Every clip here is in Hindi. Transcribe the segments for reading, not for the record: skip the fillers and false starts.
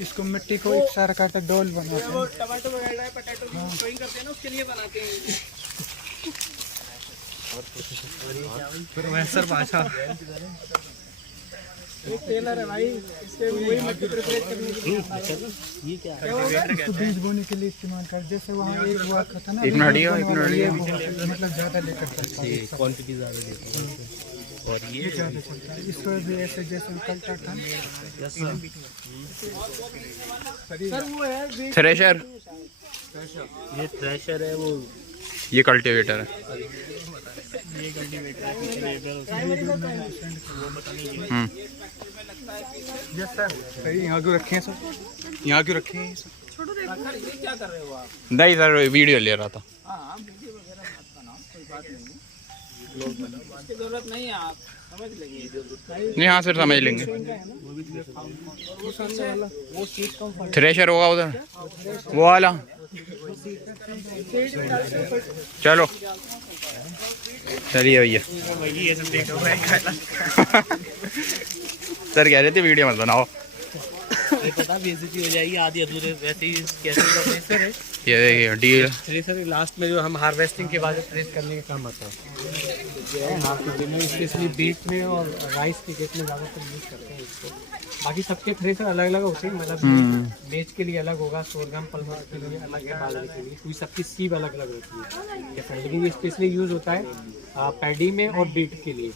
इसको मिट्टी को एक सारा काटा डोल बनाते हैं। वो टमाटो वगैरह पोटैटो की स्टोरिंग करते हैं ना, उसके लिए बनाते हैं। प्रोफेसर बादशाह एक टेलर है भाई, इसके वही मिट्टी प्रिपरेट करने के लिए ये क्या है, इसको बीज बोने के लिए इस्तेमाल कर। जैसे वहाँ एक हुआ था ना, एक मिनट मतलब ज़्यादा लेकर चलता है, क्वांटिटी ज़्यादा देते हैं। और ये ज़्यादा चलता है। इसको भी ऐसे जैसे कल्टर था सर वो है थ्रेशर, ये थ्रेशर है, वो ये कल्टीवेटर है। ये कल्टीवेटर है। Yes sir. सही यहाँ क्यों रखे हैं सर? यहाँ क्यों रखे हैं सर? ये क्या कर रहे हो आप? नहीं सर, वीडियो ले रहा था। हाँ वीडियो वगैरह मत बनाओ, कोई बात नहीं है, इसकी जरूरत नहीं है, आप समझ लेंगे। नहीं हाँ सर, समझ लेंगे। वो सीट कम थ्रेशर होगा उधर वो वाला। चलो चलिए भैया। सर कह रहे थे वीडियो मत बनाओ। पता बेइज्जती हो जाएगी, आधी अधूरे वैसे ही कैसे थ्रेसर है। ये देखिए डील थ्रेसर लास्ट में जो हम हार्वेस्टिंग के बाद थ्रेस करने का काम आता है, स्पेशली बीट में और राइस के खेत में ज़्यादातर यूज करते हैं इसको। बाकी सबके थ्रेसर अलग अलग होते हैं, मतलब मेज के लिए अलग होगा, सोरगम पल्मर के लिए अलग है, बाजरे के लिए, कोई सबकी सीव अलग अलग होती है। लेकिन ये स्पेशली यूज होता है पैडी में और बीट के लिए।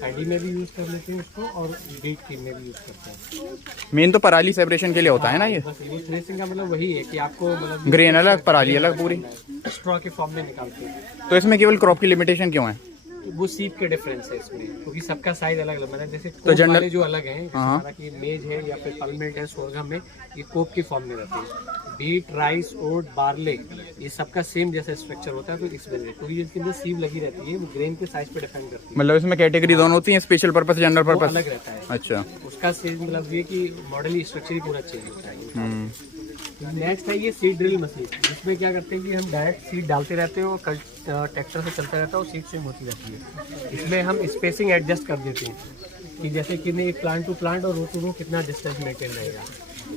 पैडी में भी यूज़ कर लेते हैं इसको और बीट के में भी यूज़ करते हैं। मेन तो पराली सेपरेशन के लिए होता है ना ये। बस ये थ्रेसिंग का मतलब वही है कि आपको मतलब ग्रेन अलग पराली अलग पूरी। स्ट्रॉ के फॉर्म में निकालते हैं। तो इसमें केवल क्रॉप की लिमिटेशन क्यों है? वो सीप के डिफरेंस है इसमें, क्योंकि सबका साइज अलग अलग, मतलब जैसे तो कोप जनरल- वाले जो अलग हैं, जैसे हमारा कि मेज है या फिर पलमेट है, सोरगम में ये कोप के फॉर्म में रहते हैं। बीट, राइस, ओट, बार्ले ये सबका सेम जैसा स्ट्रक्चर होता है, तो इस वजह से क्योंकि इसके अंदर सीव लगी रहती है, वो ग्रेन के साइज पे डिपेंड करती है। मतलब इसमें कैटेगरी दोनों होती हैं, स्पेशल पर्पस जनरल वो पर्पस। अलग रहता है अच्छा। उसका सेम, मतलब ये कि मॉडल स्ट्रक्चर ही पूरा चेंज होता है। नेक्स्ट है ये सीड ड्रिल मशीन, जिसमें क्या करते हैं कि हम डायरेक्ट सीड डालते रहते हैं और ट्रैक्टर से चलता रहता है और सीड स्विंग होती रहती है। इसमें हम स्पेसिंग एडजस्ट कर देते हैं कि जैसे कि नहीं प्लांट टू प्लांट और रो टू रो कितना डिस्टेंस मेंटेन रहेगा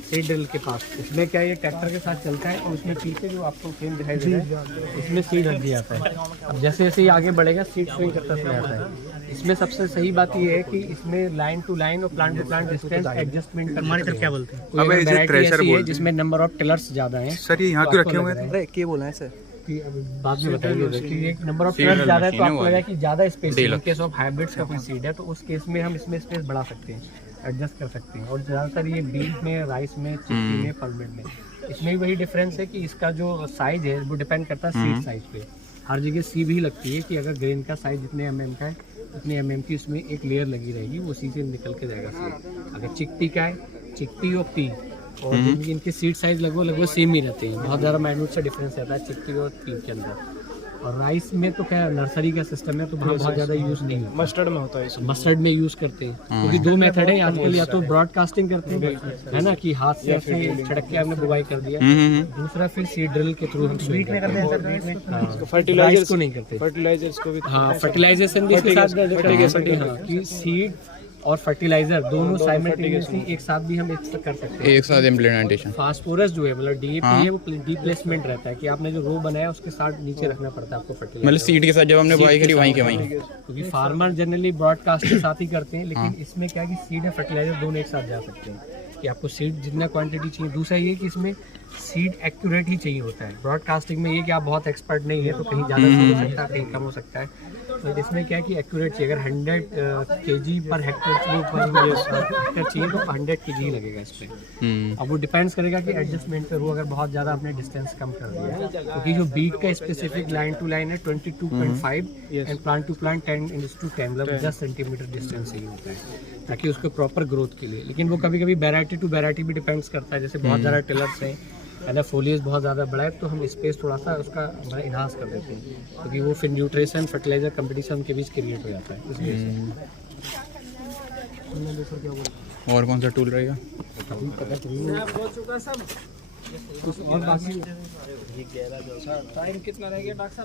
सीड ड्रिल के पास। इसमें क्या ये ट्रैक्टर के साथ चलता है और उसमें पीछे जो आपको फ्रेम दिखाई दे रहा है, इसमें सीड रख दिया जाता है। अब जैसे जैसे ये आगे बढ़ेगा सीड स्विंग करता चला जाता है। इसमें सबसे सही बात ये है कि इसमें लाइन टू लाइन और plant to plant distance adjustment करना क्या बोलते हैं। अब ये थ्रेशर बोलते हैं जिसमें नंबर ऑफ टिलर्स ज्यादा हैं। सर। ये यहाँ क्यों रखे हुए हैं? अरे क्या बोला है सर कि अभी बाद में बताइए कि एक नंबर ऑफ टिलर्स ज्यादा है तो आपको लगा कि ज्यादा स्पेस है। इन केस ऑफ हाइब्रिड्स का कोई सीड है तो उस केस में हम इसमें स्पेस बढ़ा सकते हैं, एडजस्ट कर सकते हैं। और ज़्यादातर ये बीट में, राइस में, चिक्की में, पलमेट में, इसमें वही डिफरेंस है कि इसका जो साइज है वो डिपेंड करता है सीड साइज पे। हर जगह सी भी लगती है कि अगर ग्रेन का साइज जितने mm का है उतने mm की उसमें एक लेयर लगी रहेगी, वो उसी से निकल के जाएगा सीड। अगर चिकपी का है, चिकपी और पी और इनके सीड साइज लगभग सेम ही रहते हैं, बहुत ज़्यादा माइन्यूट से डिफरेंस रहता है चिकपी और पी के अंदर। और राइस में तो क्या नर्सरी का सिस्टम है तो वहाँ बहुत ज़्यादा यूज़ नहीं होता। मस्टर्ड में होता है, मस्टर्ड में यूज़ करते हैं क्योंकि दो मेथड है आजकल, या तो ब्रॉडकास्टिंग करते हैं है ना कि हाथ से ऐसे छिड़क के आपने बुवाई कर दिया, दूसरा फिर सीड ड्रिल के थ्रू हम बीट में करते हैं। फर्टिलाइजर को नहीं करते, फर्टिलाइजर्स को भी, हाँ फर्टिलाइजेशन भी इसके साथ कि सीड और फर्टिलाइजर दोनों साइमल्टेनियसली एक साथ भी हम कर सकते हैं, एक साथ इम्प्लीमेंटेशन। फास्फोरस जो है मतलब डीएपी है वो डिप्लेसमेंट रहता है कि आपने जो रो बनाया उसके साथ नीचे रखना पड़ता है आपको फर्टिलाइजर, मतलब सीड के साथ जब हमने बुआई करी वहीं के वहीं। क्योंकि फार्मर जनरली ब्रॉडकास्ट के साथ ही करते हैं, लेकिन इसमें क्या है कि सीड और फर्टिलाइजर दोनों एक साथ जा सकते हैं कि आपको सीड जितना क्वांटिटी चाहिए। दूसरा ये कि इसमें सीड एक्यूरेट ही चाहिए होता है। ब्रॉडकास्टिंग में ये कि आप बहुत एक्सपर्ट नहीं है तो कहीं ज़्यादा सीड हो सकता है, कहीं कम हो सकता है। तो इसमें क्या है कि एक्यूरेट चाहिए। अगर 100 kg पर हेक्टेयर चाहिए तो 100 kg लगेगा इस पर। अब वो डिपेंड्स करेगा कि एडजस्टमेंट करूँ अगर बहुत ज़्यादा आपने डिस्टेंस कम कर दिया है, क्योंकि जो बीट का स्पेसिफिक लाइन टू लाइन है 22.5 एंड प्लांट टू प्लांट 10:10, मतलब 10 सेंटीमीटर डिस्टेंस ही होता है ताकि उसको प्रॉपर ग्रोथ के लिए। लेकिन वो कभी कभी वैरायटी टू वैरायटी भी डिपेंड्स करता है, जैसे बहुत ज़्यादा टिलर्स हैं, अगर फोलिएज बहुत ज़्यादा बड़ा है तो हम स्पेस थोड़ा सा उसका इन्हांस कर देते हैं, क्योंकि वो फिर न्यूट्रिशन फर्टिलाइजर कंपटीशन के बीच क्रिएट हो जाता है इस वजह से। और कौन सा टूल रहेगा? पता चलिए कुछ और बाकी टाइम कितना रहेगा डॉक्टर साहब?